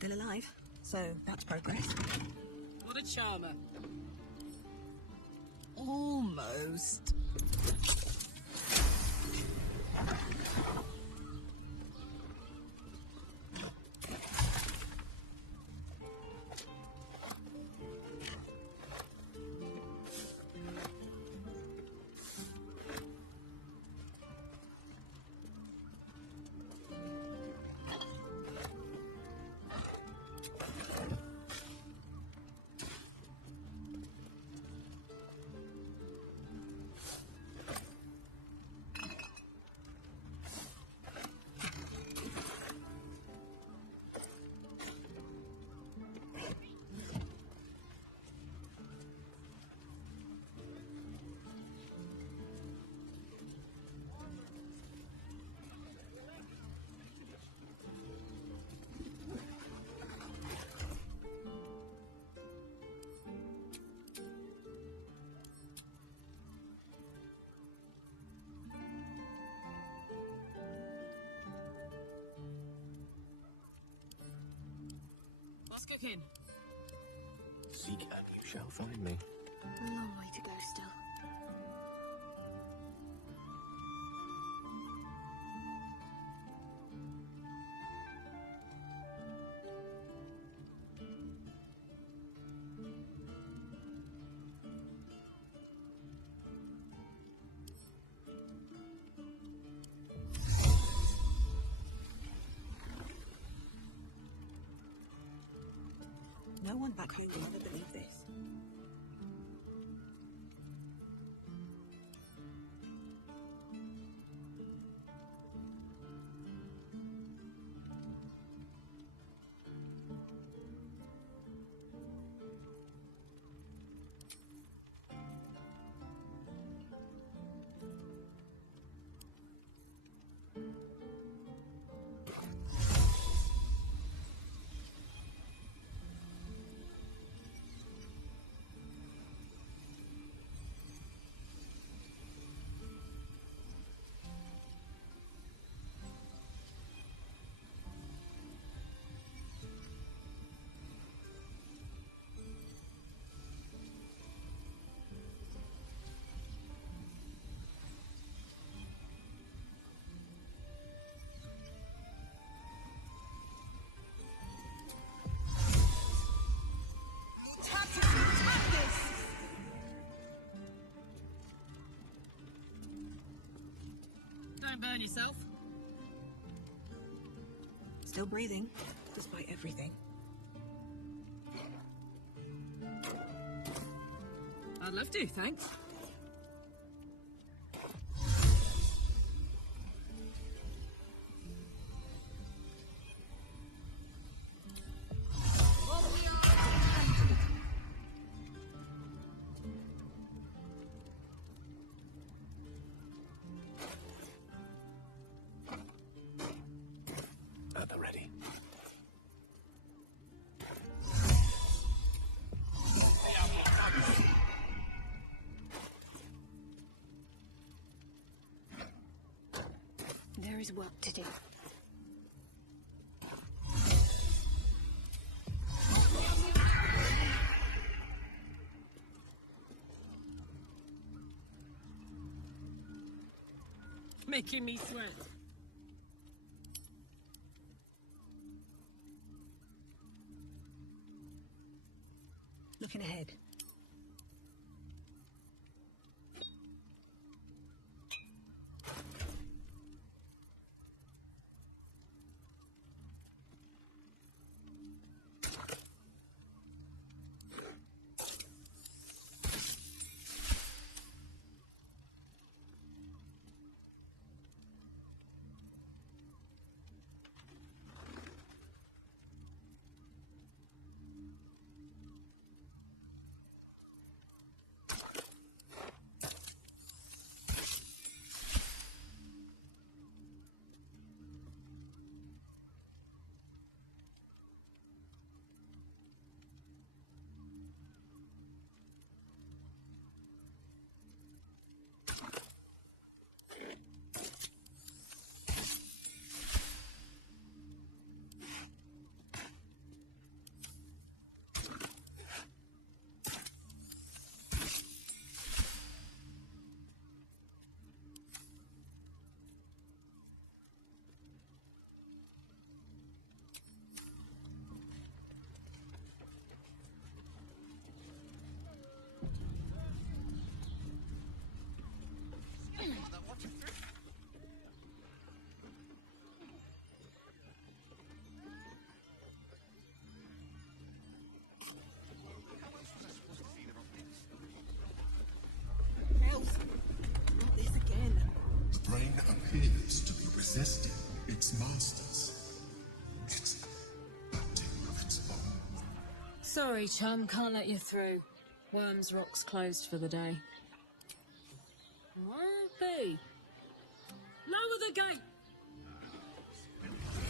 Still alive, so that's progress. What a charmer. Almost. What's cooking? Seek and you shall find me. A long way to go still. No one back home will ever believe this. Don't burn yourself. Still breathing, despite everything. I'd love to, thanks. At the ready. There is work to do. Making me sweat. Looking ahead. Sorry, chum, can't let you through. Worms Rock's closed for the day. Be. Lower the gate!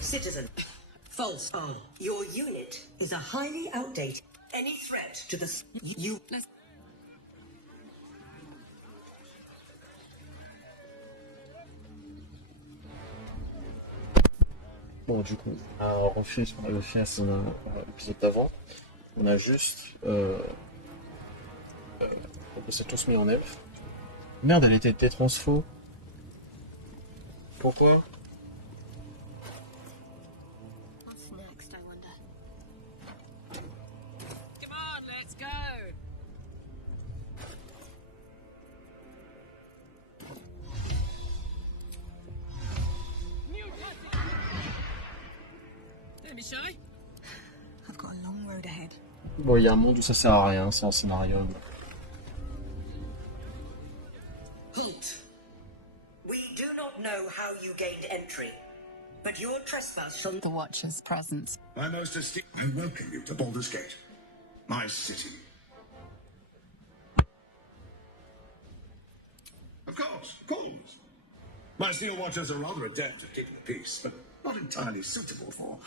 Citizen. False. Oh, your unit is a highly outdated. Any threat to the... You... Let's... Bon, du coup, on a refait ce qu'on avait fait dans l'épisode d'avant. On a juste... on s'est tous mis en elfe. Merde, elle était transfo. Pourquoi? What's next, I wonder? Come on, let's go! Don't be shy. I've got a long road ahead. Bon, il y a un monde où ça sert à rien, c'est un scénario. Halt. We do not know how you gained entry, but your trespass shall... The Watcher's presence. My most esteemed, I welcome you to Baldur's Gate, my city. Of course. My steel watchers are rather adept at keeping peace, but not entirely suitable for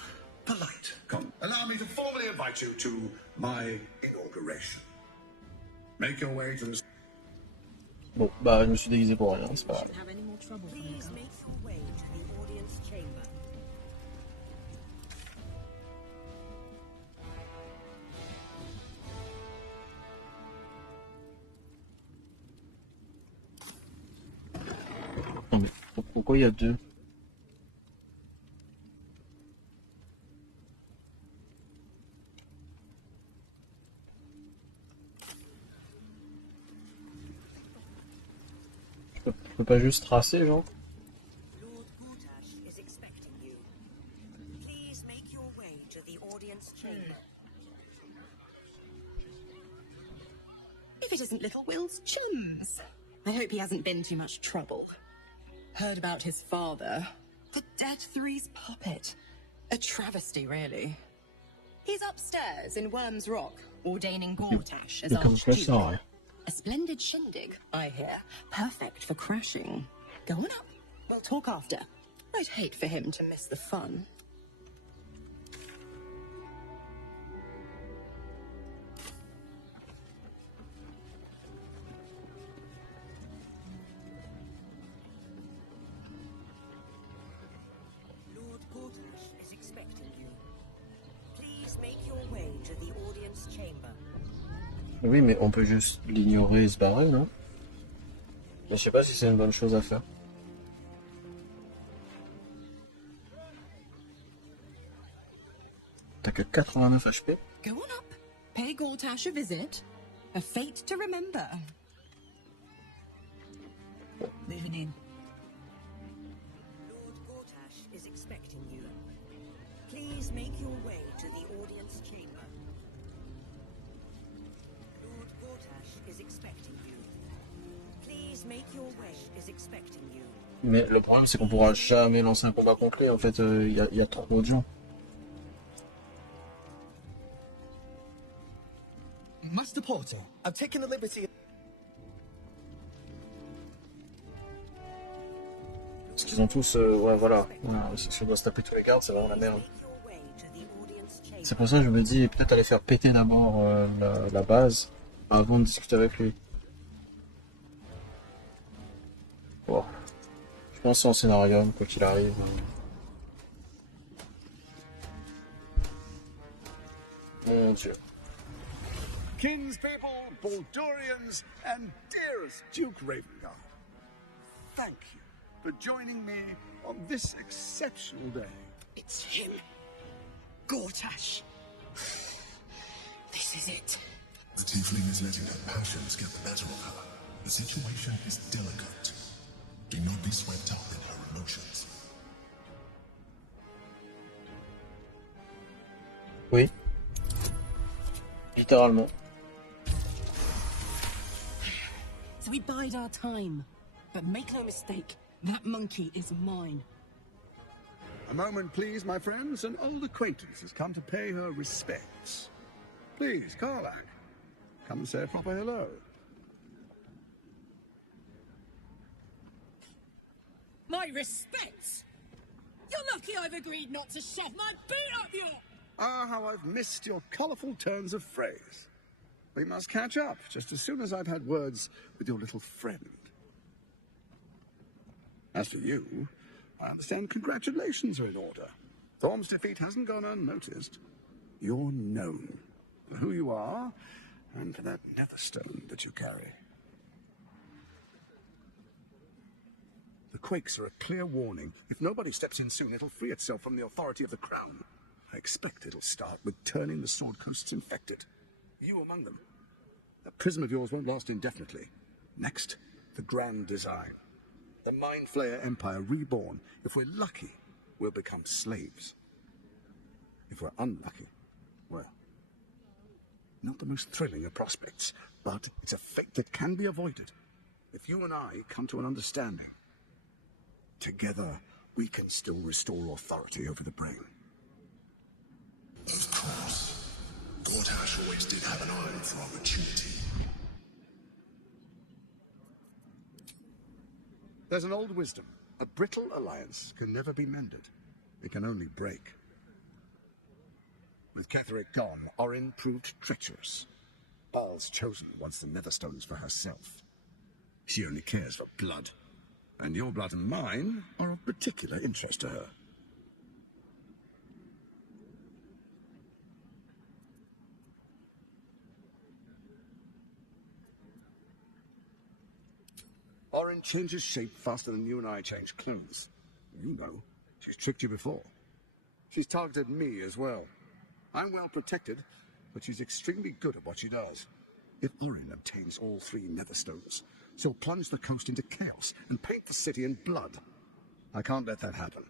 polite Allow me to formally invite you to my inauguration. Make your way to the... Bon, bah je me suis déguisé pour rien, c'est pas grave. Please make your way to the audience chamber. Non mais pourquoi il y a deux? Je peux pas juste tracer, genre? Lord Portash is expecting you. Please make your way to the audience chamber. If it isn't little Will's chums. I hope he hasn't been too much trouble. Heard about his father. The Dead Three's puppet. A travesty, really. He's upstairs in Worms Rock, ordaining Portash as Archduke. A splendid shindig, I hear. Perfect for crashing. Go on up. We'll talk after. I'd hate for him to miss the fun. Lord Portash is expecting you. Please make your way to the audience chamber. Oui, mais on peut juste l'ignorer et se barrer, non? Je sais pas si c'est une bonne chose à faire. T'as que 89 HP? Go on up. Pay Gortash a visit. A fate to remember. Moving in. Lord Portash is expecting you. Please make your way to the audience chamber. Lord Portash is expecting you. Please make your way is expecting you. Mais le problème, c'est qu'on pourra jamais lancer un combat contre lui. En fait, il y a trop de gens. Master Porter, I've taken the liberty... Parce qu'ils ont tous... ouais, voilà. Si je dois se taper tous les gardes, c'est vraiment la merde. C'est pour ça que je me dis, peut-être aller faire péter d'abord la base, avant de discuter avec lui. Bon. Je pense que c'est en scénario, quoi qu'il arrive. Mon Dieu. Kinspeople, Baldurians, and dearest Duke Ravengard, thank you for joining me on this exceptional day. It's him. Gortash. This is it. The tiefling is letting her passions get the better of her. The situation is delicate. Do not be swept up in her emotions. Oui. Littéralement. So we bide our time. But make no mistake, that monkey is mine. A moment, please, my friends. An old acquaintance has come to pay her respects. Please, Karlach, come and say a proper hello. My respects! You're lucky I've agreed not to shove my boot up your... Ah, how I've missed your colourful turns of phrase. We must catch up just as soon as I've had words with your little friend. As for you, I understand congratulations are in order. Thorm's defeat hasn't gone unnoticed. You're known for who you are and for that netherstone that you carry. The quakes are a clear warning. If nobody steps in soon, it'll free itself from the authority of the crown. I expect it'll start with turning the Sword Coasts infected. You among them. That prism of yours won't last indefinitely. Next, the grand design. The Mind Flayer Empire reborn. If we're lucky, we'll become slaves. If we're unlucky, well, not the most thrilling of prospects, but it's a fate that can be avoided. If you and I come to an understanding, together we can still restore authority over the brain. Of course. Gortash always did have an eye for opportunity. There's an old wisdom. A brittle alliance can never be mended. It can only break. With Ketheric gone, Orin proved treacherous. Bal's chosen wants the Netherstones for herself. She only cares for blood. And your blood and mine are of particular interest to her. Orin changes shape faster than you and I change clothes. You know, she's tricked you before. She's targeted me as well. I'm well protected, but she's extremely good at what she does. If Orin obtains all 3 Netherstones, she'll plunge the coast into chaos and paint the city in blood. I can't let that happen.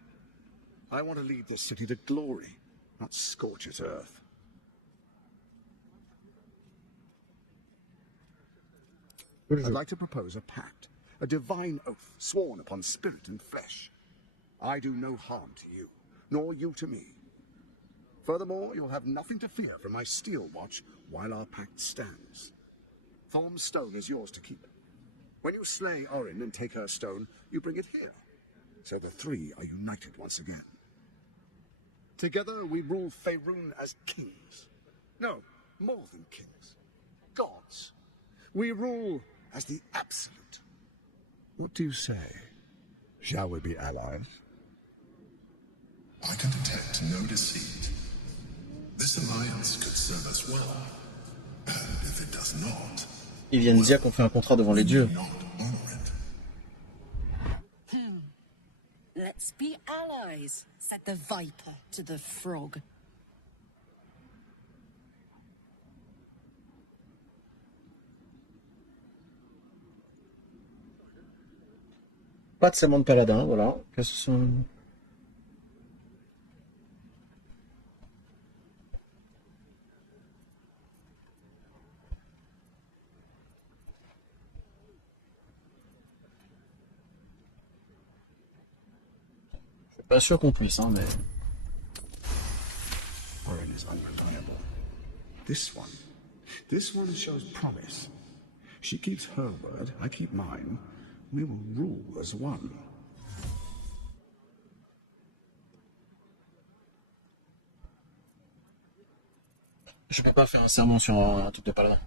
I want to lead this city to glory, not scorch its earth. I'd like to propose a pact. A divine oath sworn upon spirit and flesh. I do no harm to you, nor you to me. Furthermore, you'll have nothing to fear from my steel watch while our pact stands. Thorm's stone is yours to keep. When you slay Orin and take her stone, you bring it here. So the 3 are united once again. Together we rule Faerûn as kings. No, more than kings. Gods. We rule as the absolute. What do you say? Shall we be allies? I can detect no deceit. This alliance could serve us well. And if it does not... Ils viennent dire qu'on fait un contrat devant les dieux. not honor it. Let's be allies, said the viper to the frog. Pas de serment de paladin, voilà. Qu'est-ce que sont... Je suis pas sûr qu'on puisse, hein, mais... Orin is unreliable. This one shows promise. She keeps her word, I keep mine. We will rule as one. Je peux pas faire un serment sur un truc de paladin.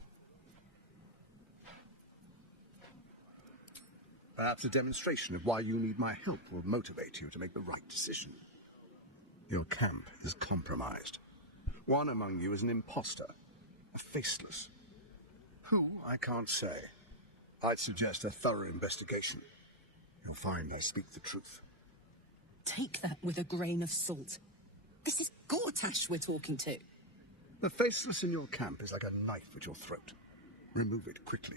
Perhaps a demonstration of why you need my help will motivate you to make the right decision. Your camp is compromised. One among you is an imposter, a faceless. Who, I can't say. I'd suggest a thorough investigation. You'll find I speak the truth. Take that with a grain of salt. This is Gortash we're talking to. The faceless in your camp is like a knife at your throat. Remove it quickly,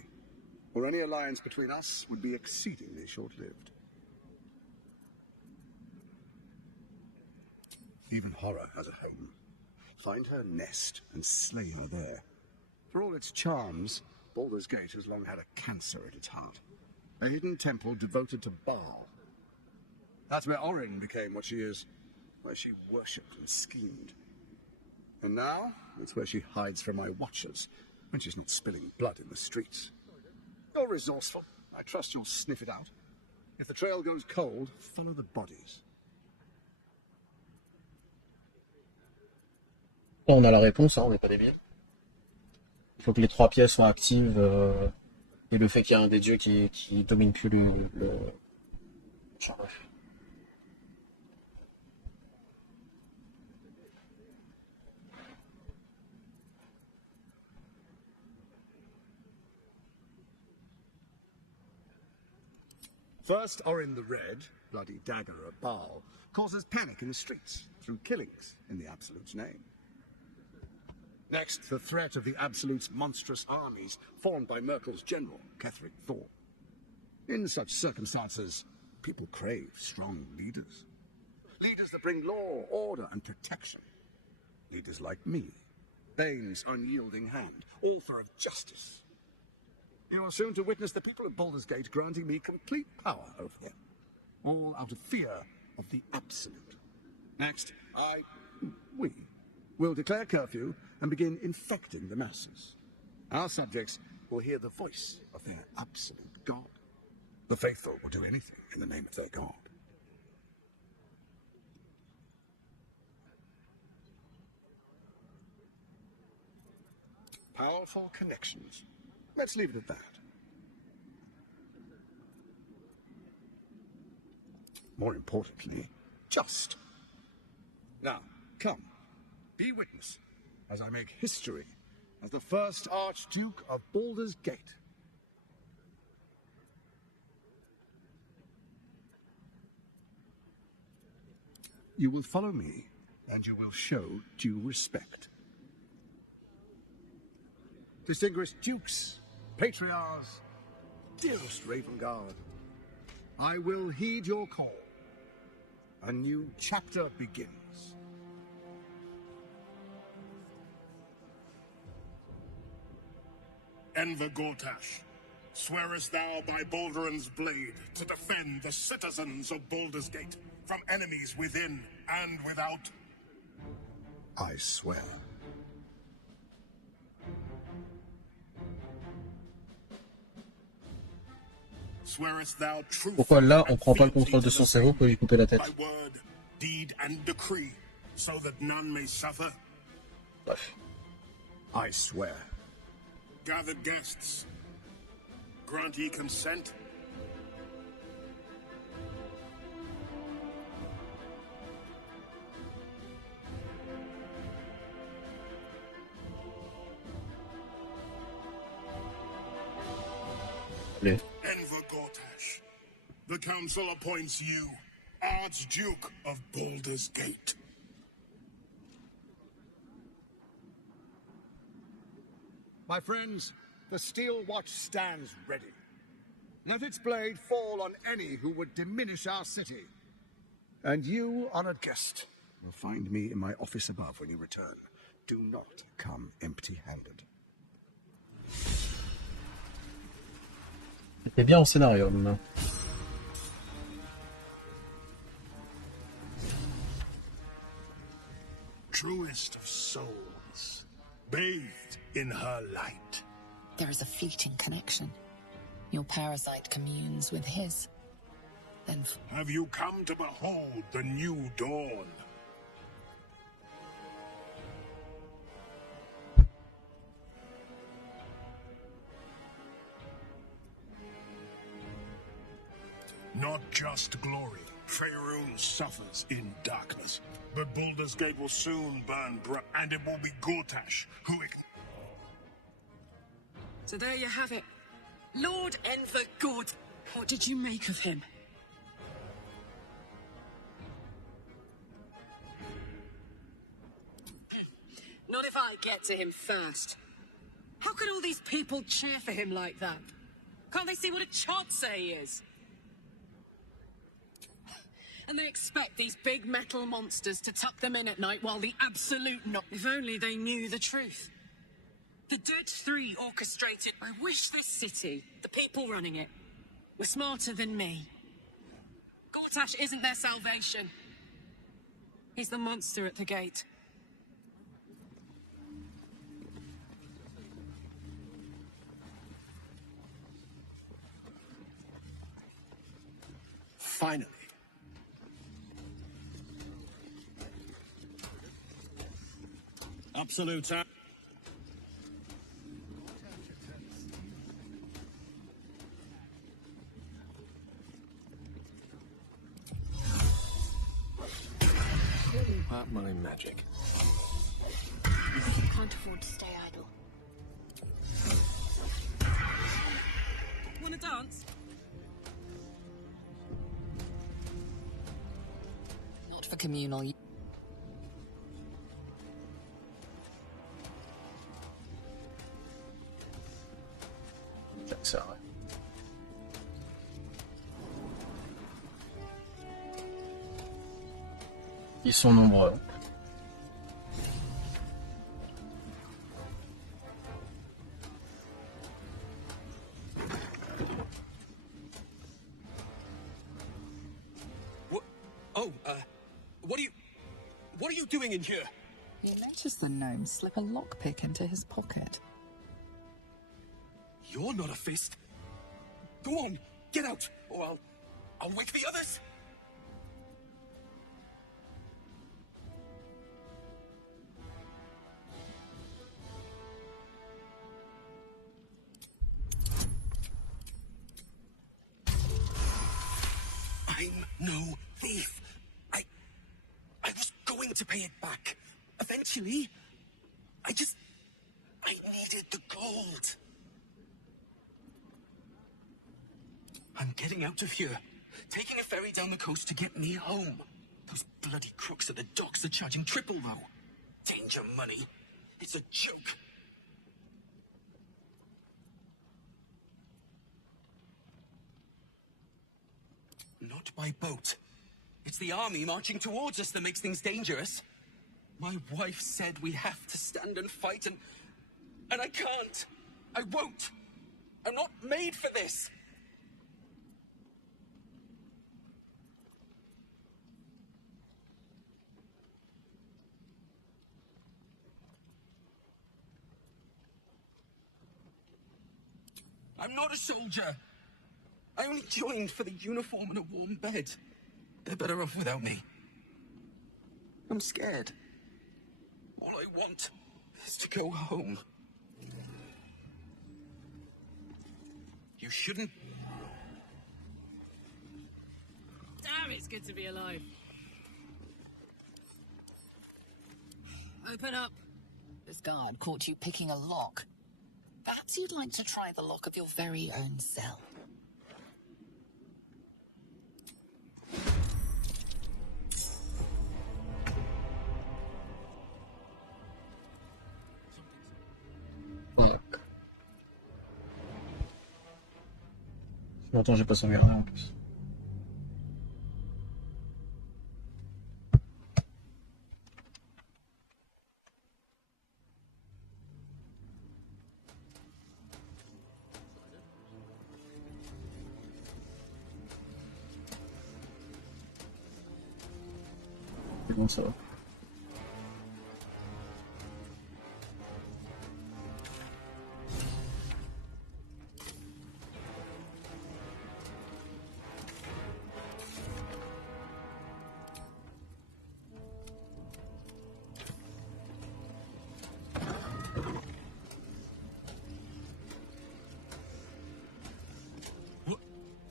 or any alliance between us would be exceedingly short-lived. Even horror has a home. Find her nest and slay her there. For all its charms, Baldur's Gate has long had a cancer at its heart. A hidden temple devoted to Baal. That's where Orin became what she is, where she worshipped and schemed. And now, it's where she hides from my watchers, when she's not spilling blood in the streets. You're resourceful. I trust you'll sniff it out. If the trail goes cold, follow the bodies. Là, on a la réponse, hein, on n'est pas débiles. Il faut que les 3 pièces soient actives et le fait qu'il y a un des dieux qui domine plus le... Genre, bref. First are in the red, bloody dagger of Baal causes panic in the streets through killings in the Absolute's name. Next, the threat of the Absolute's monstrous armies formed by Merkel's general, Catherine Thor. In such circumstances, people crave strong leaders. Leaders that bring law, order, and protection. Leaders like me, Bane's unyielding hand, author of justice. You are soon to witness the people of Baldur's Gate granting me complete power over them, all out of fear of the Absolute. Next, we will declare curfew and begin infecting the masses. Our subjects will hear the voice of their absolute God. The faithful will do anything in the name of their God. Powerful connections. Let's leave it at that. More importantly, just. Now, come, be witness as I make history as the first Archduke of Baldur's Gate. You will follow me, and you will show due respect. Distinguished dukes, patriarchs, dearest Ravengard, I will heed your call. A new chapter begins. Enver Gortash, swearest thou by Balduran's blade to defend the citizens of Baldur's Gate from enemies within and without? I swear. Swearest thou truth? Pourquoi là, on prend pas le contrôle de son cerveau pour lui couper la tête? By word, deed, and decree, so that none may suffer? Bref. I swear. Gathered guests, grant ye consent? Allez. Enver Gortash, the council appoints you Archduke of Baldur's Gate. My friends, the steel watch stands ready. Let its blade fall on any who would diminish our city. And you, honored guest, will find me in my office above when you return. Do not come empty-handed. C'était bien en scénario, maintenant. Truest of souls, bathed in her light. There is a fleeting connection. Your parasite communes with his. Then Have you come to behold the new dawn? Not just glory. Faerûn suffers in darkness. But Baldur's Gate will soon burn bright, and it will be Gortash who... So there you have it. Lord Enver Gord. What did you make of him? Not if I get to him first. How could all these people cheer for him like that? Can't they see what a Chotse he is? And they expect these big metal monsters to tuck them in at night while the Absolute not... If only they knew the truth. The Dead Three orchestrated... I wish this city, the people running it, were smarter than me. Gortash isn't their salvation. He's the monster at the gate. Finally. Absolute. Not my magic. Can't afford to stay idle. Wanna dance? Not for communal use. Ça, ouais. Ils sont nombreux. What are you doing in here? You notice the gnome slip a lockpick into his pocket. You're not a fist. Go on, get out, or I'll wake the others. I'm no thief. I was going to pay it back. Eventually, I needed the gold. I'm getting out of here. Taking a ferry down the coast to get me home. Those bloody crooks at the docks are charging triple though. Danger money. It's a joke. Not by boat. It's the army marching towards us that makes things dangerous. My wife said we have to stand and fight, and I can't. I won't. I'm not made for this. I'm not a soldier. I only joined for the uniform and a warm bed. They're better off without me. I'm scared. All I want is to go home. You shouldn't... Damn, it's good to be alive. Open up. This guard caught you picking a lock. Perhaps you'd like to try the lock of your very own cell. Longtemps j'ai pas sauvegardé en plus. C'est bon, ça va.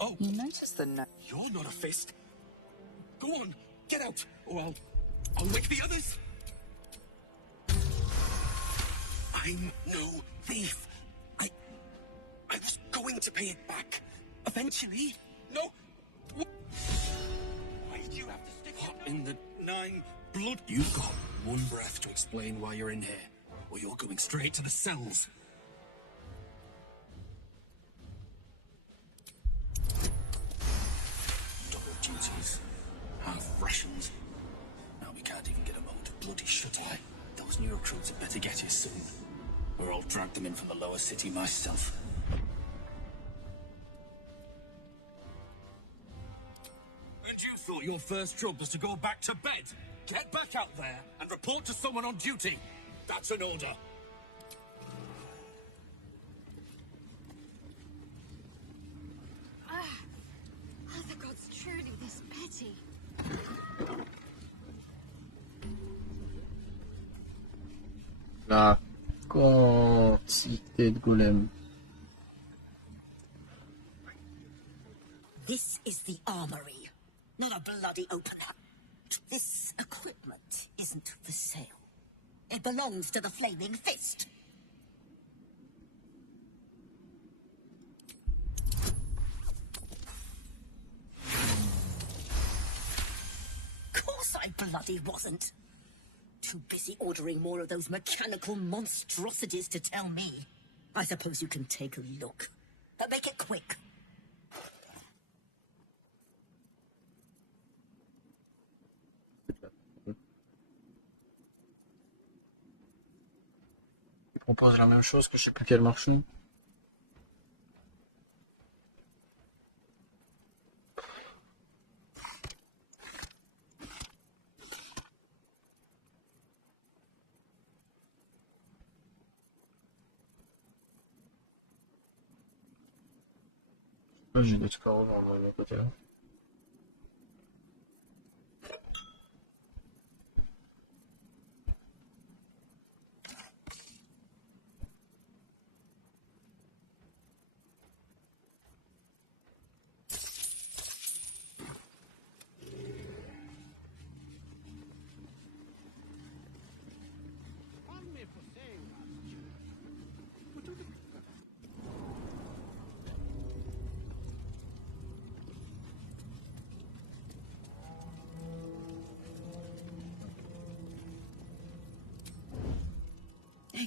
Oh, You notice the no... you're not a fist. Go on, get out, or I'll wake the others. I'm no thief. I was going to pay it back. Eventually. No. Why did you have to stick what in the nine blood? You've got one breath to explain why you're in here, or you're going straight to the cells. Double duties. Half rations. Now we can't even get a moment of bloody shut-eye. Those new recruits had better get here soon. Or I'll drag them in from the lower city myself. And you thought your first job was to go back to bed? Get back out there and report to someone on duty. That's an order. Are the gods truly there? La quantité de golem. This is the armory, not a bloody opener. This equipment isn't for sale. It belongs to the Flaming Fist. Course I bloody wasn't. Too busy ordering more of those mechanical monstrosities to tell me. I suppose you can take a look, but make it quick. Il propose la même chose que je sais plus quel marchand. Là, j'ai des scores dans mon côté là.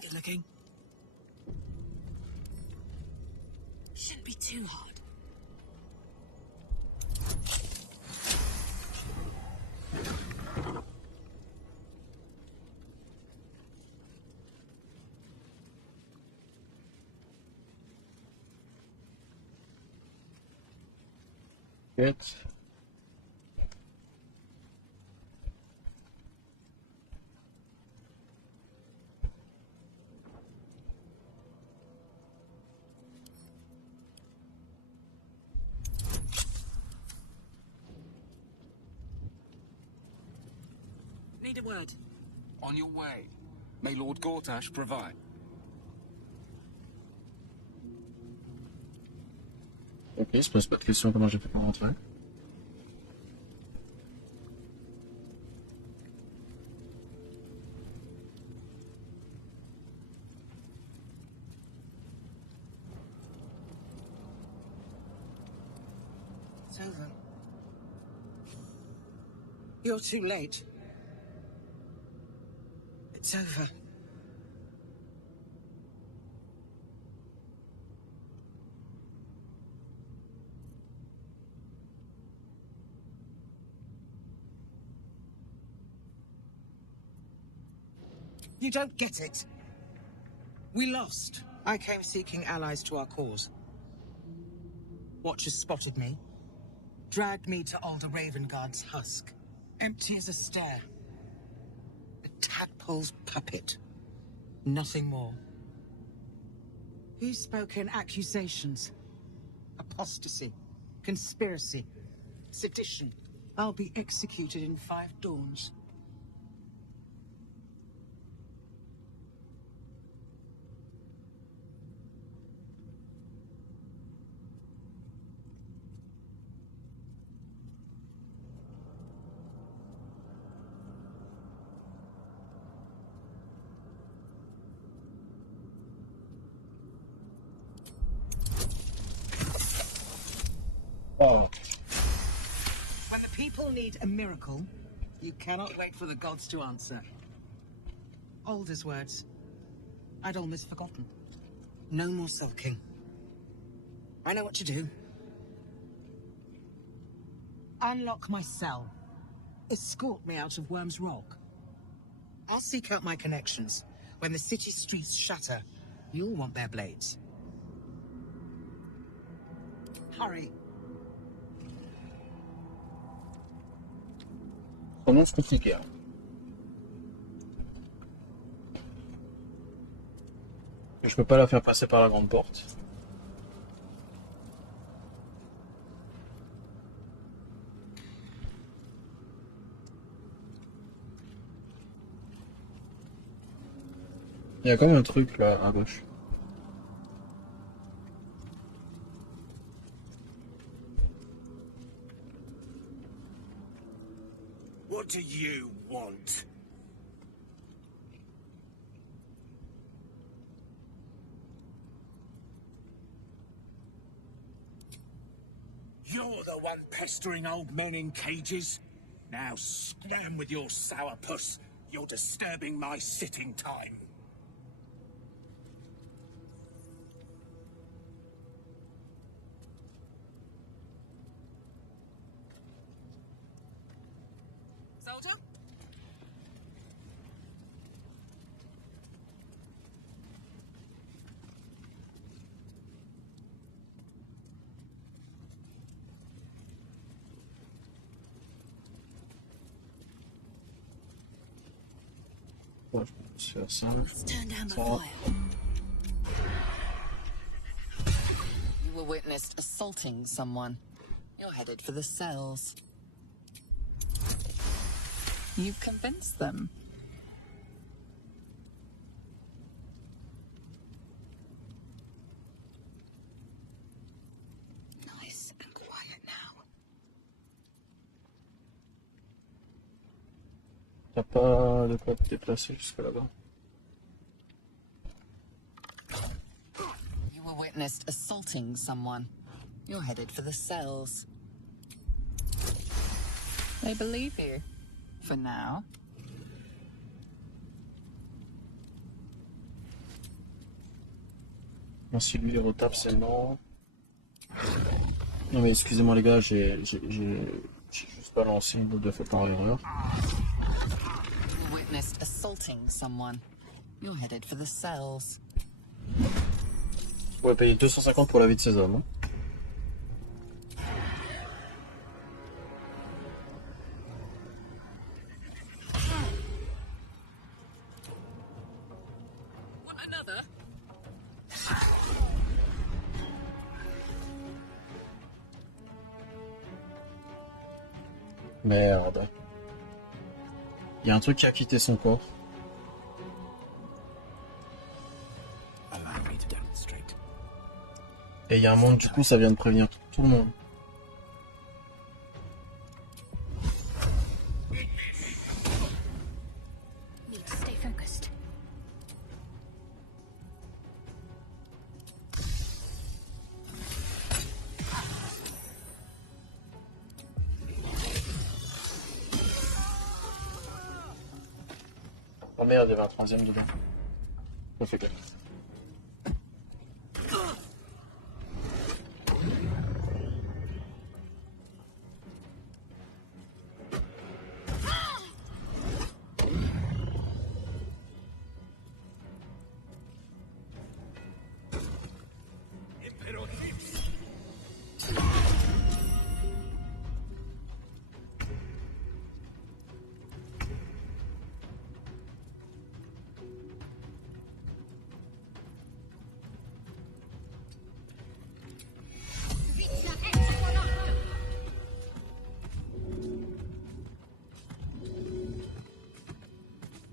Good looking. Shouldn't be too hard. Quête. Need a word. On your way. May Lord Gortash provide. Ok, il se pose pas de question comment j'ai fait pour rentrer. It's over. You're too late. It's over. You don't get it. We lost. I came seeking allies to our cause. Watchers spotted me, dragged me to Alder Ravengard's husk, empty as a stare. A tadpole's puppet. Nothing more. He's spoken accusations. Apostasy. Conspiracy. Sedition. I'll be executed in 5 dawns. Oh. When the people need a miracle, you cannot wait for the gods to answer. Alder's words. I'd almost forgotten. No more sulking. I know what to do. Unlock my cell. Escort me out of Worm's Rock. I'll seek out my connections. When the city streets shatter, you'll want their blades. Hurry. Commence compliqué. Hein. Je peux pas la faire passer par la grande porte. Il y a quand même un truc là à gauche. What do you want? You're the one pestering old men in cages? Now scram with your sourpuss. You're disturbing my sitting time. Soldier? Ouais, je pense faire ça. Let's turn down the Ça va. fire. You were witnessed assaulting someone. You're headed for the cells. You've convinced them. Nice and quiet now. T'as pas de quoi te déplacer jusque là-bas. You were witnessed assaulting someone. You're headed for the cells. They believe you. For now. Non, si lui il retape, c'est non. Non mais excusez-moi les gars, j'ai juste balancé une boule de feu par erreur. You witnessed assaulting someone. You're headed for the cells. Ouais, payer 250 pour la vie de ces hommes. Hein. Want another? Merde. Il y a un truc qui a quitté son corps. Allow me to demonstrate. Et il y a un monde, du coup, ça vient de prévenir tout le monde. Need to stay focused. Oh merde, il y avait un troisième dedans. Ça fait gaffe.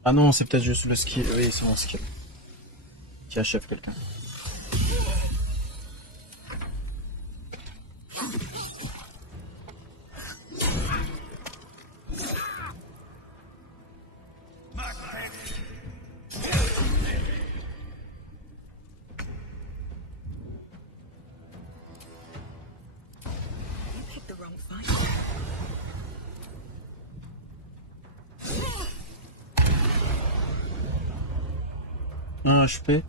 Ah non, c'est peut-être juste le skill. Oui, c'est mon skill. Qui achève quelqu'un. You picked the wrong fight. Un HP.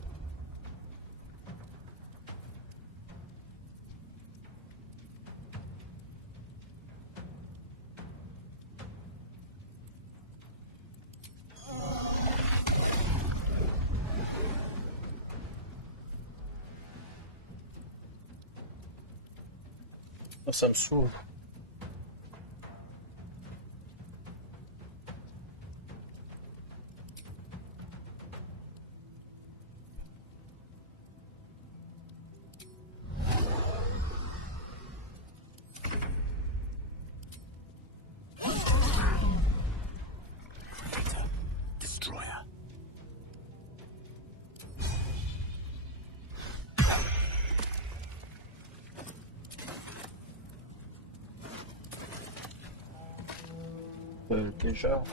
Oh, ça me saoule. déjà.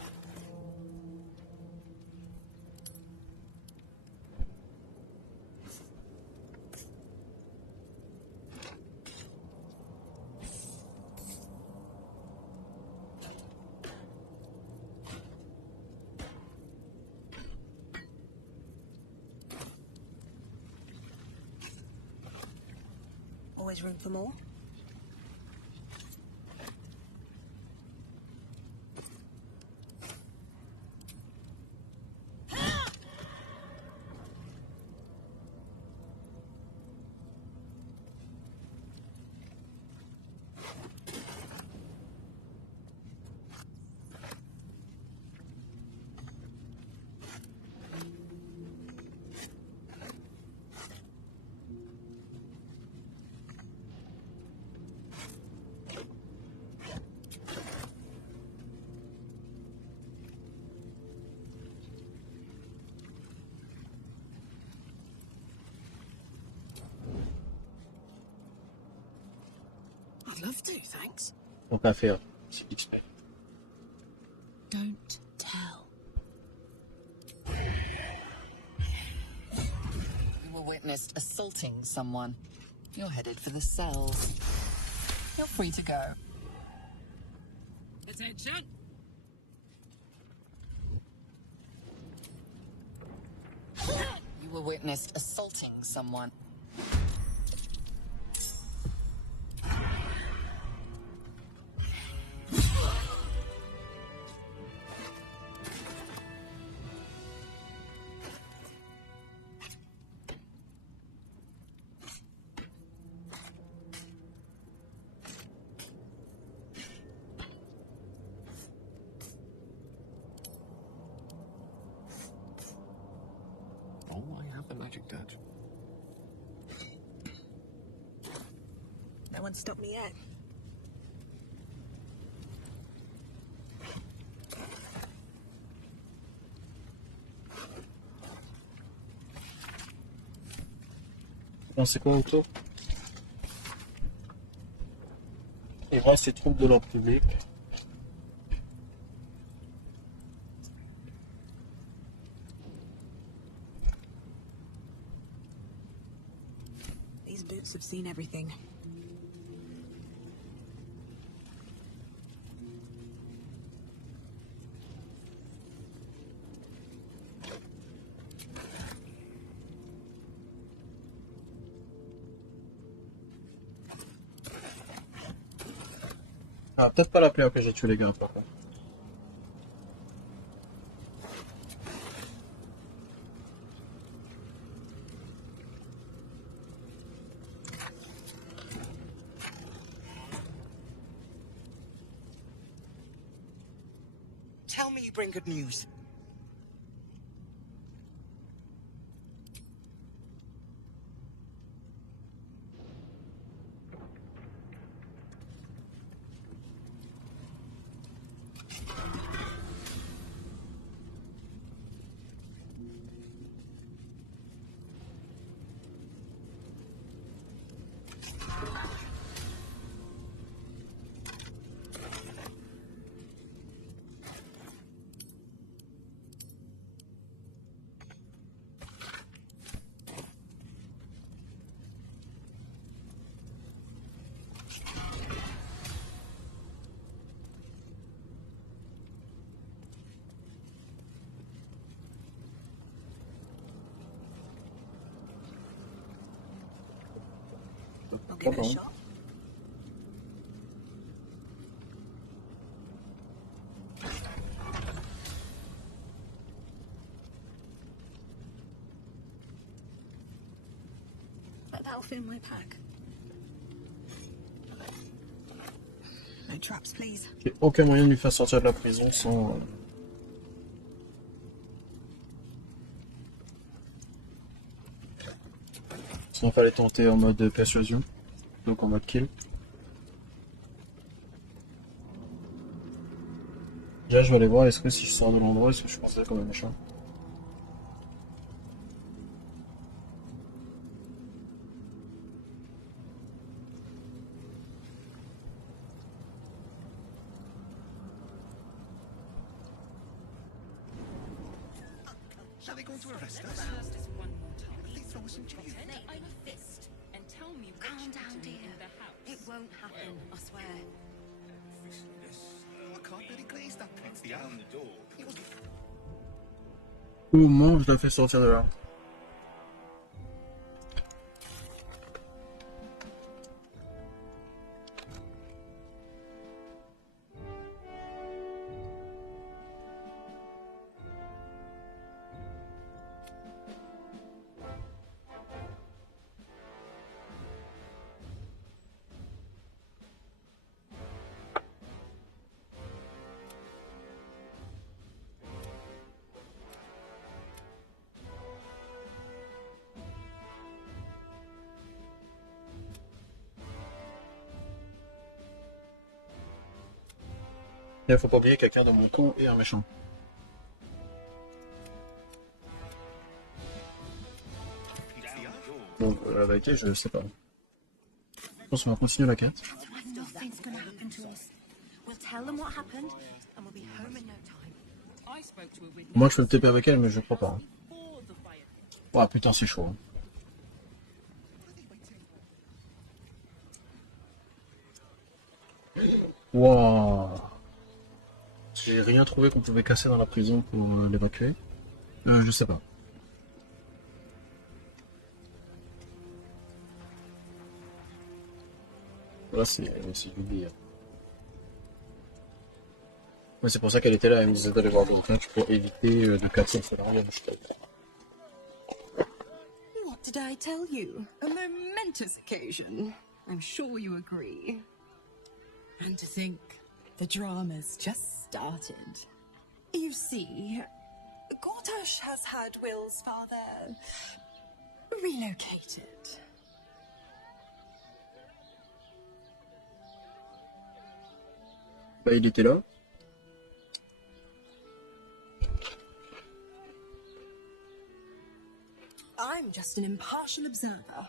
Always room for more? I'd love to, thanks. Donc à faire, c'est XP. Don't tell. You were witnessed assaulting someone. You're headed for the cells. You're free to go. Attention! You were witnessed assaulting someone. Oh, I have the magic touch. No one stopped me yet. Non, c'est quoi autour? Et voilà, c'est troubles de l'ordre public. These boots have seen everything. Ah, peut-être pas l'appeler après j'ai tué les gars, par contre. Tell me you bring good news. I'll give it a Pardon. shot. But that'll fit in my pack. No traps, please. J'ai aucun moyen de lui faire sortir de la prison sans... Sinon, fallait tenter en mode persuasion. Donc en mode kill. Déjà, je vais aller voir, est-ce que si je sors de l'endroit, est-ce que je suis considéré comme un méchant? Are they going to arrest us? Will they throw us in jail? I'm a fist and tell me what calm down, dear. It won't happen, I swear. I can't really glaze that pit down the door. Comment je la fais sortir de là? Il faut pas oublier quelqu'un de mon con et un méchant. Donc la vérité, je sais pas. Je pense qu'on va continuer la quête. Nothing's gonna happen to us. We'll tell them what happened and we'll be home in no time. I spoke to a witness. Moi je peux me TP avec elle, mais je crois pas. Oh putain, c'est chaud. Wow. J'ai rien trouvé qu'on pouvait casser dans la prison pour l'évacuer. Je sais pas. Là c'est du billard. Mais c'est pour ça qu'elle était là, elle me disait d'aller voir quelqu'un pour éviter de casser le scénario. What did I tell you? A momentous occasion. I'm sure you agree. And to think, the drama's just started. You see, Gortash has had Will's father relocated. Bah il était là. I'm just an impartial observer.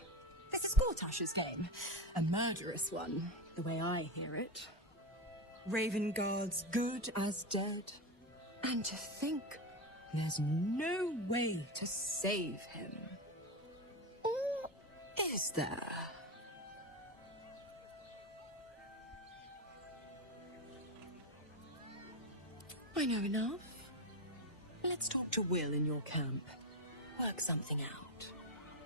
This is Gortash's game. A murderous one, the way I hear it. Raven Guard's good as dead. And to think there's no way to save him. Or is there? I know enough. Let's talk to Will in your camp. Work something out.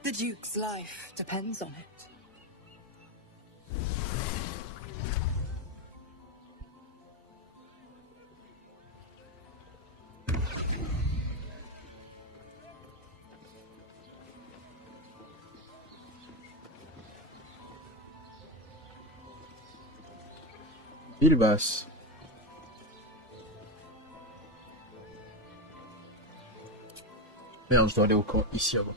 The Duke's life depends on it. Ville basse. Merde, je dois aller au camp ici avant.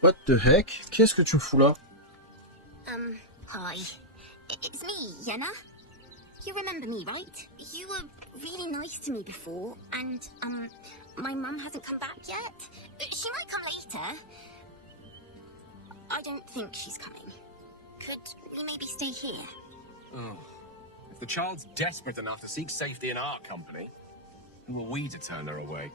What the heck? Qu'est-ce que tu me fous là? Hi. It's me, Yenna. You remember me, right? You were really nice to me before, and, my mum hasn't come back yet. She might come later. I don't think she's coming. Could we maybe stay here? Oh. If the child's desperate enough to seek safety in our company, who are we to turn her away?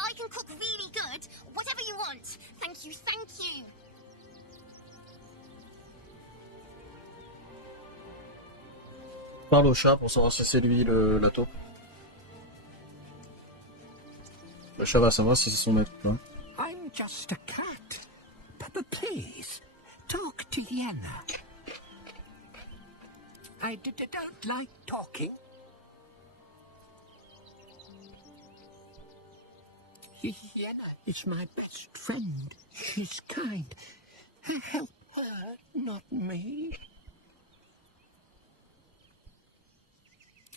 I can cook really good. Whatever you want. Thank you, thank you. Parle au chat pour savoir si c'est lui la taupe. Le chat va savoir si c'est son maître. Hein. I'm just a cat. But please, talk to Yenna. I don't like talking. Yenna is my best friend. She's kind. her, not me.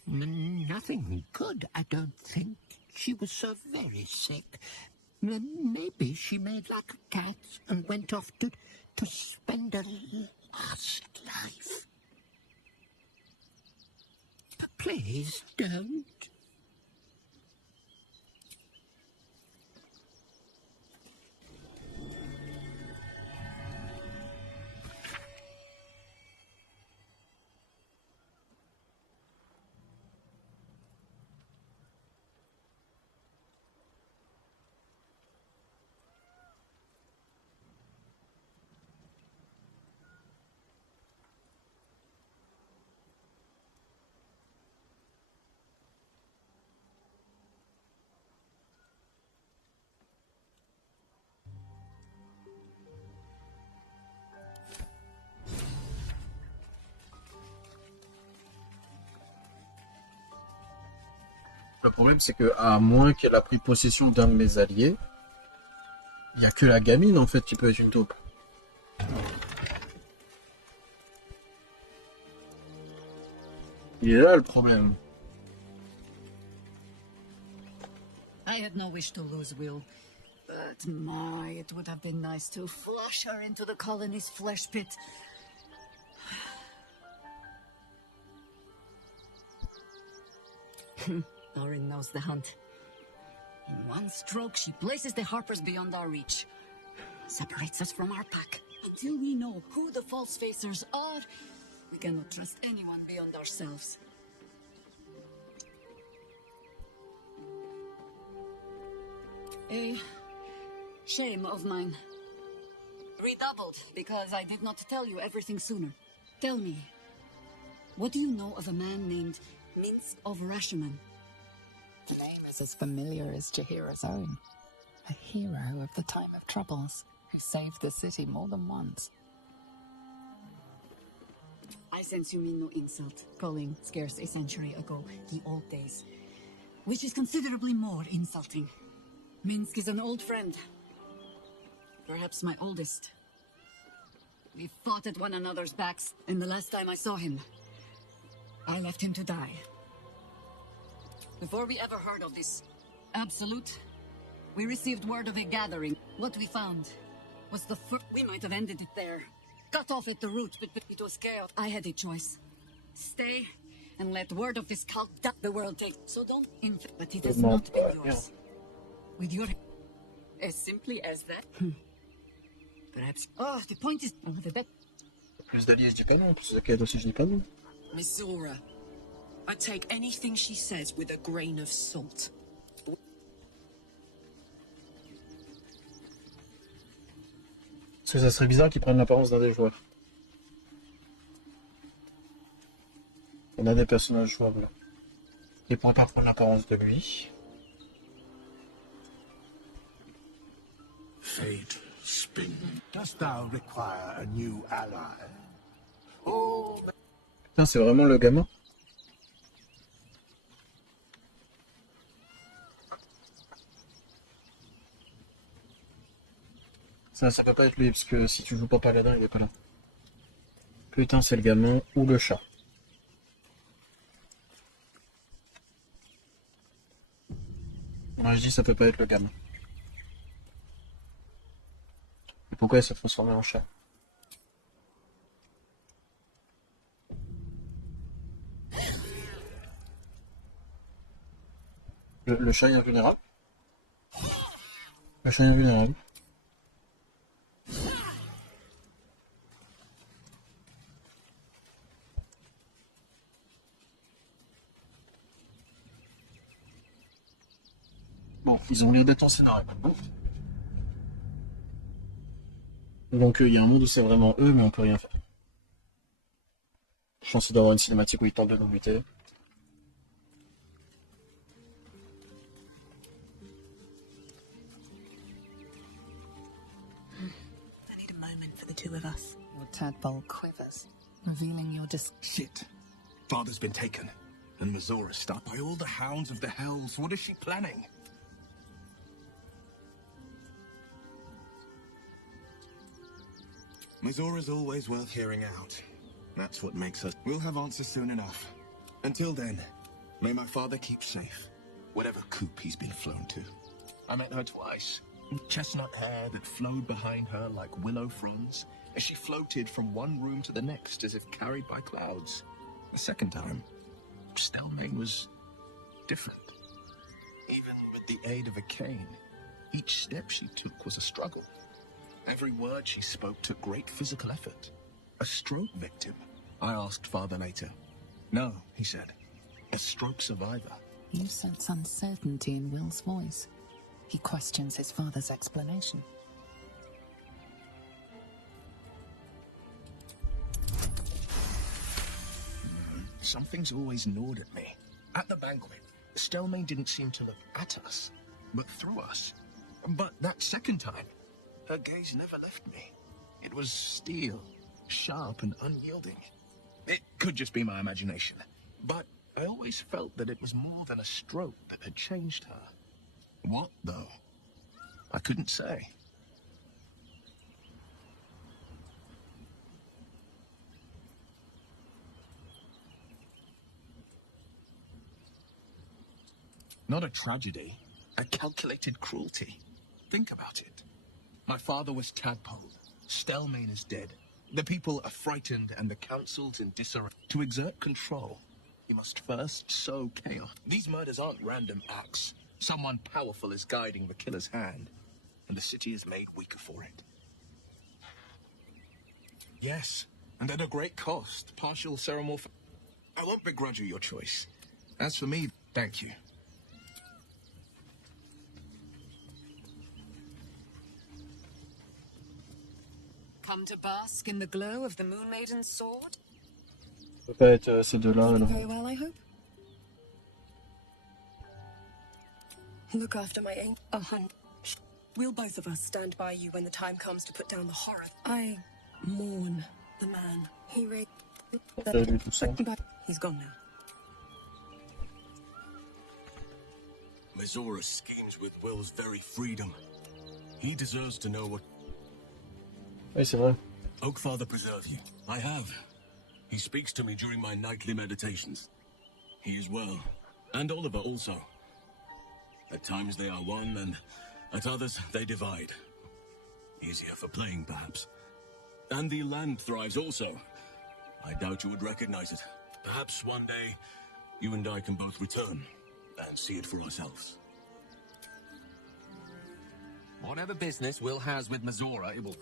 Nothing good, I don't think. She was so very sick. Maybe she made like a cat and went off to spend her last life. Please don't. Le problème, c'est que, à moins qu'elle a pris possession d'un de mes alliés, il n'y a que la gamine, en fait, qui peut être une taupe. Il est là, le problème. I had no wish to lose Will, but my, it would have been nice to flush her into the colony's flesh pit. Thorin knows the hunt. In one stroke, she places the Harpers beyond our reach. Separates us from our pack. Until we know who the false facers are, we cannot trust anyone beyond ourselves. A shame of mine. Redoubled because I did not tell you everything sooner. Tell me, what do you know of a man named Minsk of Rashomon? The name is as familiar as Jaheira's own. A hero of the time of troubles, who saved the city more than once. I sense you mean no insult, calling scarce a century ago the old days, which is considerably more insulting. Minsk is an old friend. Perhaps my oldest. We fought at one another's backs, and the last time I saw him, I left him to die. Before we ever heard of this absolute, we received word of a gathering. What we found was the first. We might have ended it there. Cut off at the root, but it was chaos. I had a choice. Stay and let word of this cult that the world take. So don't but it has not been yours. With your... As simply as that? Perhaps... Oh, the point is... Oh, the bet... Plus d'alliés, je dis pas non. Plus de quêtes aussi, je dis pas non. Miss Zora, I take anything she says with a grain of salt. Parce que ça serait bizarre qu'ils prennent l'apparence d'un des joueurs. Il y en a des personnages jouables. Ils pourraient pas prendre l'apparence de lui. Fate spin. Dost thou require a new ally? Oh, Putain, c'est vraiment le gamin. Ça peut pas être lui, parce que si tu joues pas Paladin, il est pas là. Putain, c'est le gamin ou le chat. Moi, je dis ça peut pas être le gamin. Et pourquoi il s'est transformé en chat? Le chat est invulnérable? Le chat est invulnérable. Bon, ils ont l'air d'être en scénario. Donc il y a un monde où c'est vraiment eux, mais on peut rien faire. Je pense d'avoir une cinématique où ils tentent de nous buter. I need a moment for the two of us. Your tadpole quivers, revealing your Shit. Father's been taken, and Mazora stopped by all the hounds of the hells. What is she planning? Mizora's always worth hearing out. That's what makes us. We'll have answers soon enough. Until then, may my father keep safe, whatever coop he's been flown to. I met her twice. Chestnut hair that flowed behind her like willow fronds, as she floated from one room to the next as if carried by clouds. The second time, Stelmane was different. Even with the aid of a cane, each step she took was a struggle. Every word she spoke took great physical effort. A stroke victim? I asked father later. No, he said. A stroke survivor. You sense uncertainty in Will's voice. He questions his father's explanation. Something's always gnawed at me. At the banquet, Stelmane didn't seem to look at us, but through us. But that second time, her gaze never left me. It was steel, sharp and unyielding. It could just be my imagination, but I always felt that it was more than a stroke that had changed her. What, though? I couldn't say. Not a tragedy, a calculated cruelty. Think about it. My father was tadpoled. Stelmane is dead. The people are frightened and the council's in disarray. To exert control, you must first sow chaos. These murders aren't random acts. Someone powerful is guiding the killer's hand, and the city is made weaker for it. Yes, and at a great cost. Partial ceremonial. I won't begrudge you your choice. As for me, thank you. Come to bask in the glow of the Moon Maiden's sword? Ça peut pas être ces deux-là, alors. Very well, I hope. Look after my angel. Oh, hun. We'll both of us stand by you when the time comes to put down the horror. I mourn the man. He raped. But he's gone now. Mizora schemes with Will's very freedom. He deserves to know what... Oui, c'est vrai. Oakfather preserve you. I have. He speaks to me during my nightly meditations. He is well. And Oliver also. At times they are one, and at others they divide. Easier for playing, perhaps. And the land thrives also. I doubt you would recognize it. Perhaps one day, you and I can both return and see it for ourselves. Whatever business Will has with Mizora, it will...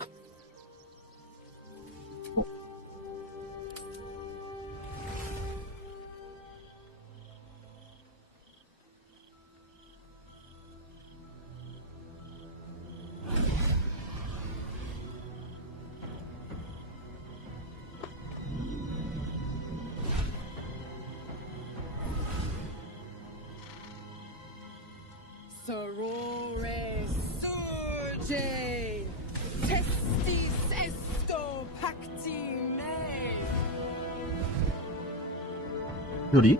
Sorore surge, testis esto pacti me. Joli.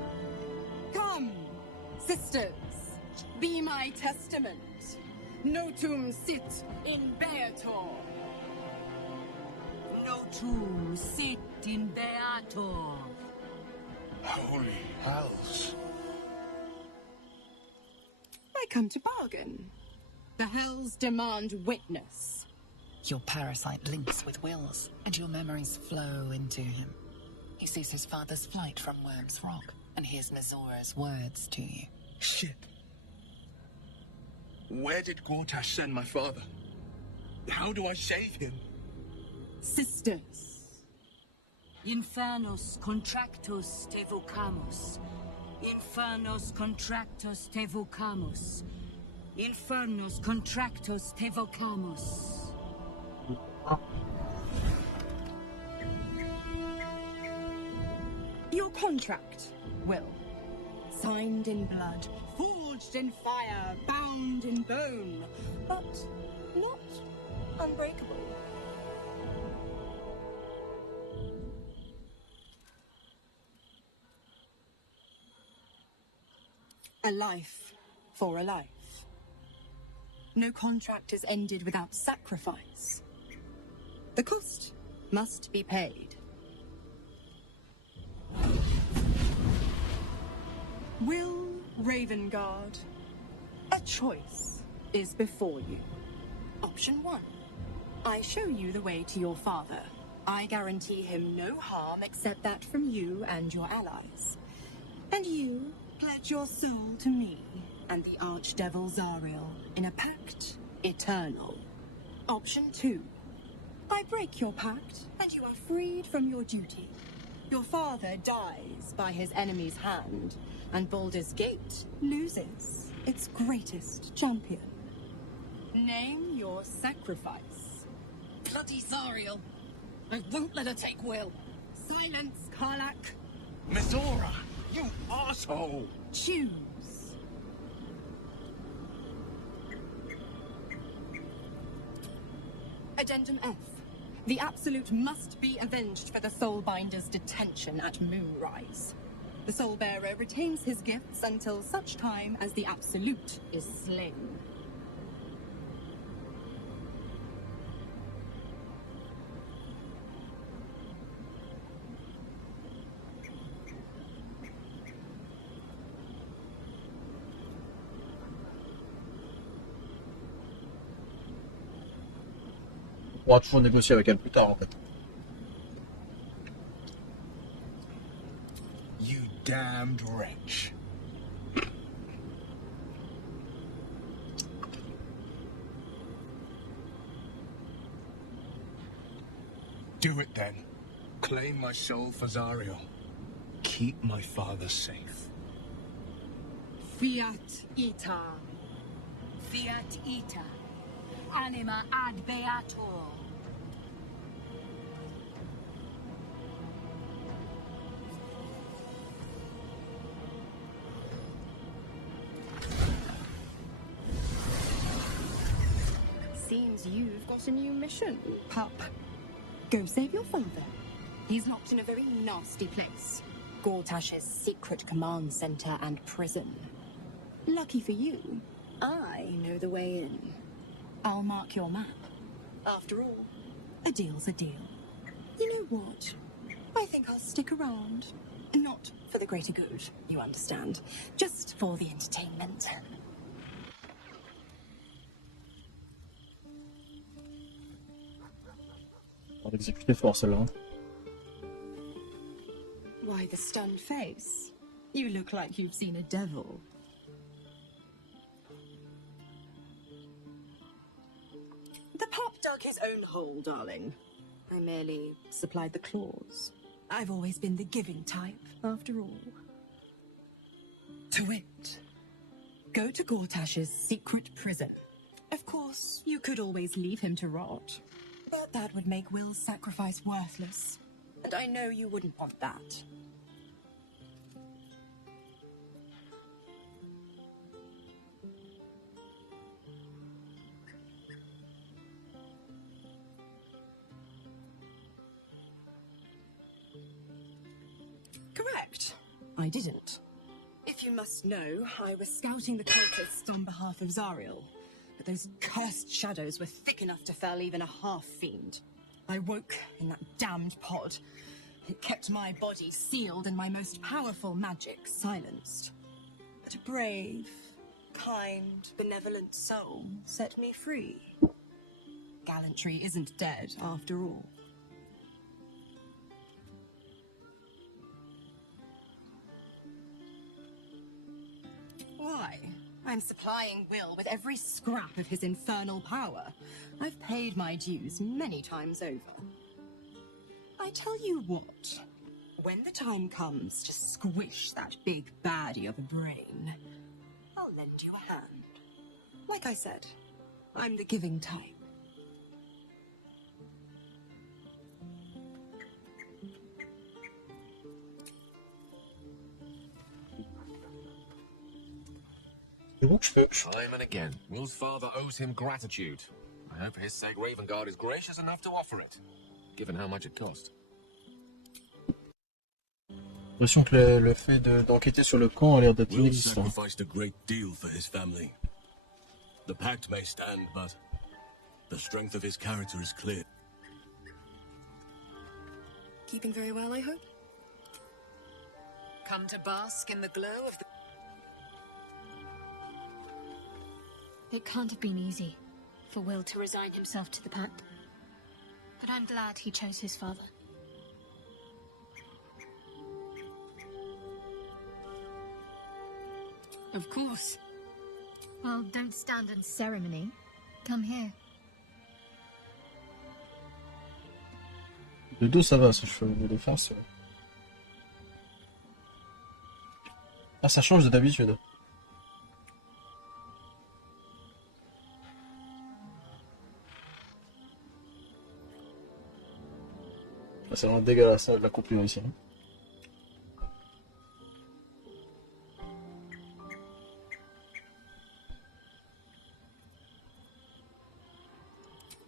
Come, sisters, be my testament. Notum sit in beator. Notum sit in beator. Holy hells. I come to bargain. The hells demand witness. Your parasite links with Will's, and your memories flow into him. He sees his father's flight from Worm's Rock, and hears Mizora's words to you. Shit. Where did Gortash send my father? How do I save him? Sisters. Infernos contractus te vocamus. Infernos contractus te vocamus. Infernos contractus te vocamus. Your contract, Will. Signed in blood, forged in fire, bound in bone, but not unbreakable. A life for a life. No contract is ended without sacrifice. The cost must be paid. Will Ravengard, a choice is before you. Option 1. I show you the way to your father. I guarantee him no harm except that from you and your allies. And you pledge your soul to me and the Archdevil Zariel in a pact eternal. Option 2. I break your pact and you are freed from your duty. Your father dies by his enemy's hand, and Baldur's Gate loses its greatest champion. Name your sacrifice. Bloody Zariel. I won't let her take Will. Silence, Karlak. Mizora, you asshole! Choose. Addendum F. The Absolute must be avenged for the Soulbinder's detention at Moonrise. The Soulbearer retains his gifts until such time as the Absolute is slain. On pourra toujours négocier avec elle plus tard en fait. You damned wretch. Do it then. Claim my soul for Zariel. Keep my father safe. Fiat ita. Fiat ita. Anima ad beator. Seems you've got a new mission, pup. Go save your father. He's locked in a very nasty place. Gortash's secret command center and prison. Lucky for you, I know the way in. I'll mark your map. After all, a deal's a deal. You know what? I think I'll stick around. Not for the greater good, you understand. Just for the entertainment. On va l'exécuter fort celle-là. Why the stunned face? You look like you've seen a devil. The pup dug his own hole, darling. I merely supplied the claws. I've always been the giving type, after all. To wit, go to Gortash's secret prison. Of course, you could always leave him to rot, but that would make Will's sacrifice worthless. And I know you wouldn't want that. Correct. I didn't. If you must know, I was scouting the cultists on behalf of Zariel, but those cursed shadows were thick enough to fell even a half-fiend. I woke in that damned pod. It kept my body sealed and my most powerful magic silenced. But a brave, kind, benevolent soul set me free. Gallantry isn't dead, after all. Why? I'm supplying Will with every scrap of his infernal power. I've paid my dues many times over. I tell you what, when the time comes to squish that big baddie of a brain, I'll lend you a hand. Like I said, I'm the giving type. Time and again, Will's father owes him gratitude. I hope for his sake Ravengard is gracious enough to offer it, given how much it cost. J'ai l'impression que le fait d'enquêter sur le camp a l'air d'être Will inexistant. sacrificed a great deal for his family. The pact may stand, but the strength of his character is clear. Keeping very well, I hope? Come to bask in the glow of the... It can't have been easy for Will to resign himself to the pact. But I'm glad he chose his father. Of course. Well, don't stand in ceremony. Come here. De dos, ça va, ce cheveu de défense. Ah, ça change de d'habitude. Ah, c'est vraiment dégueulasse, ça, de la coupure ici.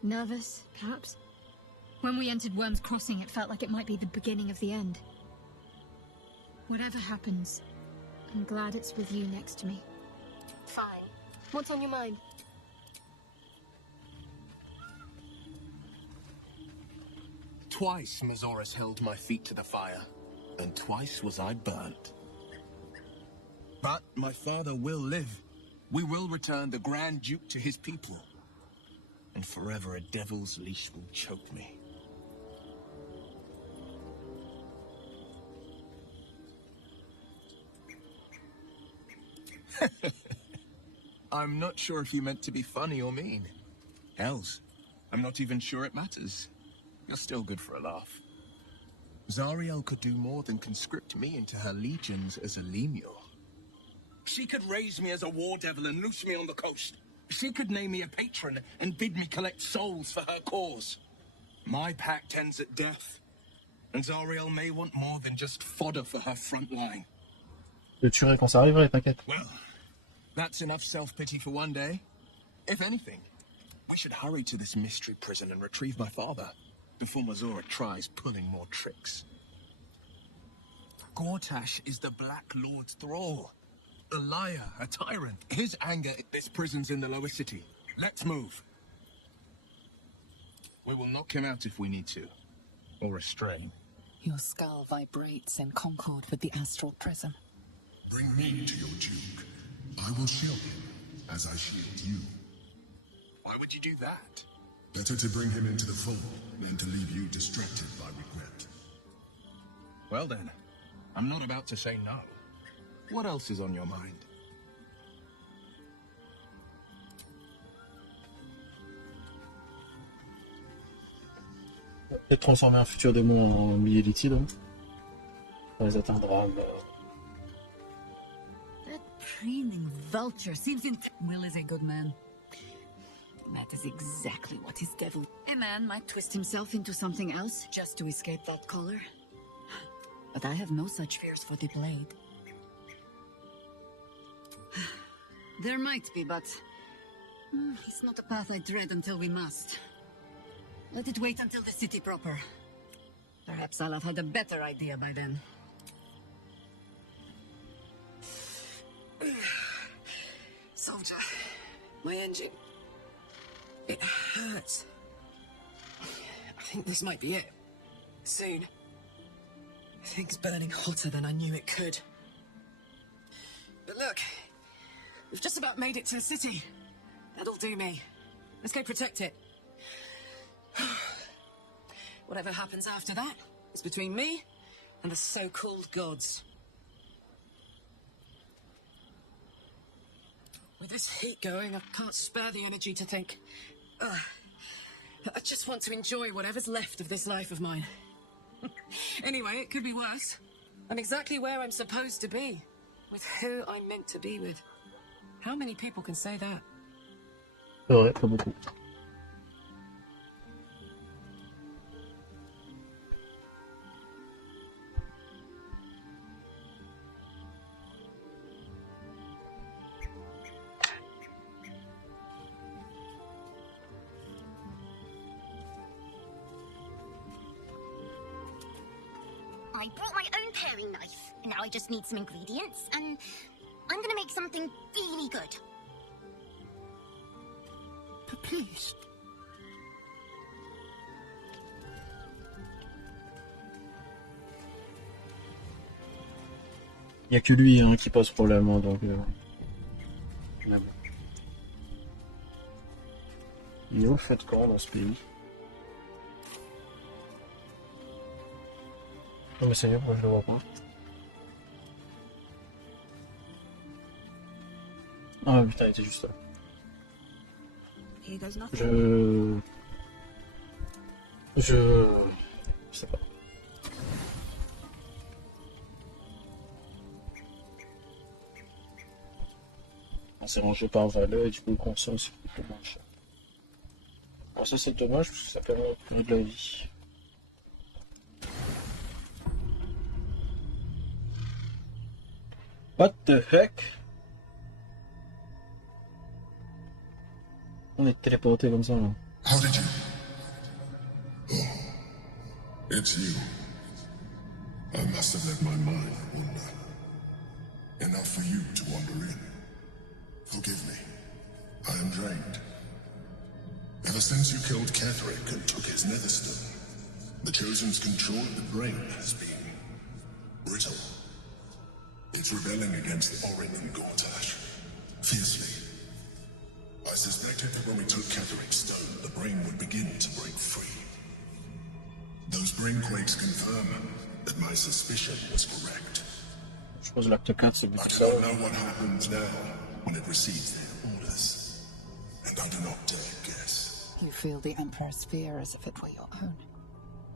Nervous, perhaps? When we entered Worm's Crossing, it felt like it might be the beginning of the end. Whatever happens, I'm glad it's with you next to me. Fine. What's on your mind? Twice Mazoris held my feet to the fire, and twice was I burnt. But my father will live. We will return the Grand Duke to his people. And forever a devil's leash will choke me. I'm not sure if you meant to be funny or mean. Hells, I'm not even sure it matters. You're still good for a laugh. Zariel could do more than conscript me into her legions as a lemur. She could raise me as a war devil and loose me on the coast. She could name me a patron and bid me collect souls for her cause. My pact ends at death, and Zariel may want more than just fodder for her front line. Je le tuerai quand ça arriverait, t'inquiète. Well, that's enough self-pity for one day. If anything, we should hurry to this mystery prison and retrieve my father before Mazora tries pulling more tricks. Gortash is the Black Lord's thrall. A liar, a tyrant. His anger, this prison's in the lower city. Let's move. We will knock him out if we need to. Or restrain. Your skull vibrates in concord with the astral prison. Bring me to your Duke. I will shield him, as I shield you. Why would you do that? Better to bring him into the fold than to leave you distracted by regret. Well then, I'm not about to say no. What else is on your mind? Peut-être transformer un futur démon en milliers liquide. Ça les atteindra. That preening vulture seems in... Will is a good man. That is exactly what his devil... A man might twist himself into something else just to escape that collar. But I have no such fears for the blade. There might be, but... it's not a path I tread until we must. Let it wait until the city proper. Perhaps I'll have had a better idea by then. Soldier, my engine. It hurts. I think this might be it. Soon. Things burning hotter than I knew it could. But look, we've just about made it to the city. That'll do me. Let's go protect it. Whatever happens after that is between me and the so-called gods. With this heat going, I can't spare the energy to think. I just want to enjoy whatever's left of this life of mine. Anyway, it could be worse. I'm exactly where I'm supposed to be. With who I'm meant to be with. How many people can say that? Ouais, pas beaucoup. I brought my own paring knife. Now I just need some ingredients, and I'm gonna make something really good. But please. Il n'y a que lui hein, qui pose problème, hein, donc... Il est où le feu de camp dans ce pays? Non mais sérieux, moi je le vois pas. Ah putain, il était juste là. Je sais pas. C'est rangé par valeur et du coup le consomme c'est plutôt moins cher. Alors ça c'est dommage parce que ça permet de la vie. What the heck? On est téléporté comme ça là. How did you? Oh, it's you. I must have let my mind wander. Enough for you to wander in. Forgive me. I am drained. Ever since you killed Ketherick and took his netherstone, the Chosen's control of the brain has been brittle. It's rebelling against Orin and Gortash fiercely. I suspected that when we took Ketherick's stone, the brain would begin to break free. Those brainquakes confirm that my suspicion was correct. Je suppose l'acte 4 c'est I plutôt do ça. not know what happens now when it receives their orders, and I do not dare guess. You feel the Emperor's fear as if it were your own.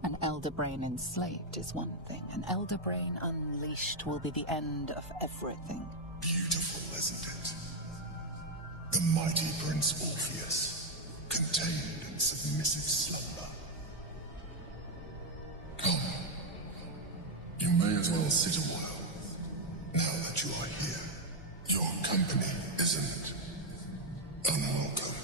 An elder brain enslaved is one thing. An elder brain unleashed will be the end of everything. Beautiful, isn't it? The mighty Prince Orpheus, contained in submissive slumber. Come. You may as well sit a while, now that you are here. Your company isn't unwelcome.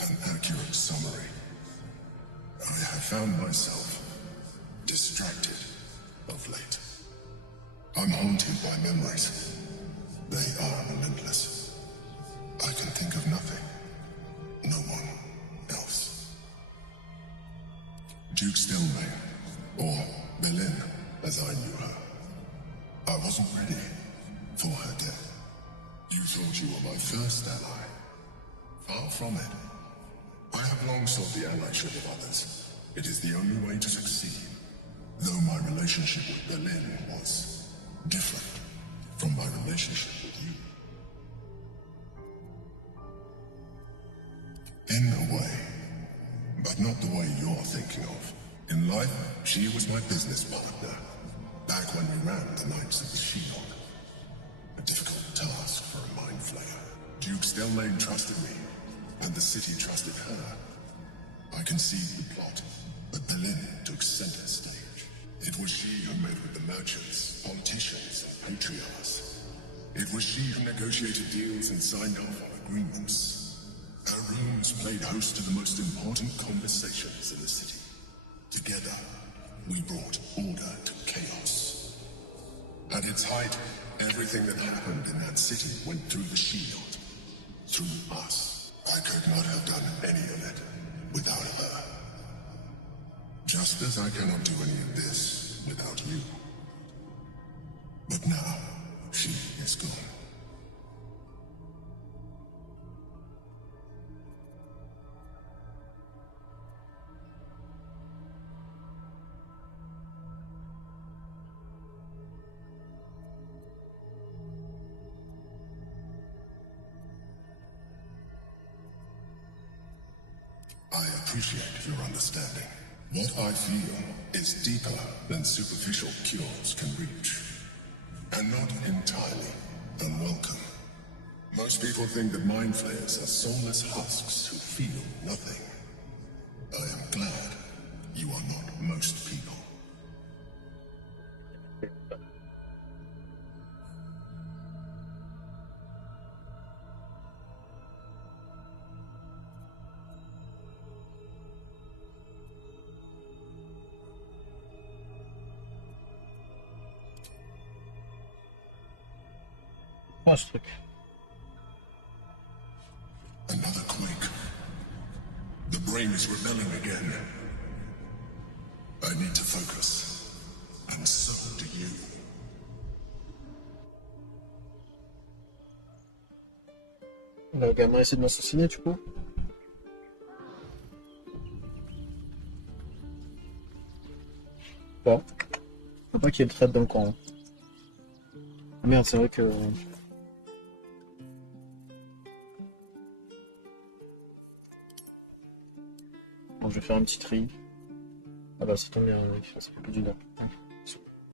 An accurate summary. I have found myself distracted of late. I'm haunted by memories. They are relentless. I can think of nothing. No one else. Duke Stilmane, or Belin, as I knew her. I wasn't ready for her death. You thought you were my first ally. Far from it. I have long sought the allyship of others. It is the only way to succeed. Though my relationship with Berlin was different from my relationship with you. In a way, but not the way you're thinking of. In life, she was my business partner, back when we ran the Knights of the Shield. A difficult task for a mind flayer. Duke Stelmane trusted me, and the city trusted her. I conceived the plot, but Berlin took center stage. It was she who met with the merchants, politicians, and patriarchs. It was she who negotiated deals and signed off on agreements. Her rooms played host to the most important conversations in the city. Together, we brought order to chaos. At its height, everything that happened in that city went through the shield. Through us. I could not have done any of it without her. Just as I cannot do any of this without you. But now, she is gone. I appreciate your understanding. What I feel is deeper than superficial cures can reach. And not entirely unwelcome. Most people think that mind flayers are soulless husks who feel nothing. I am glad you are not most people. quoi ce truc? Another quake. The brain is rebelling again. I need to focus. And so do you. Le gamin essaie de m'assassiner du coup? Bon. Faut pas qu'il y ait le trade dans le coin. Ah merde, c'est vrai que... Bon, je vais faire un petit tri. Ah bah c'est tombé, ça fait plus d'une heure.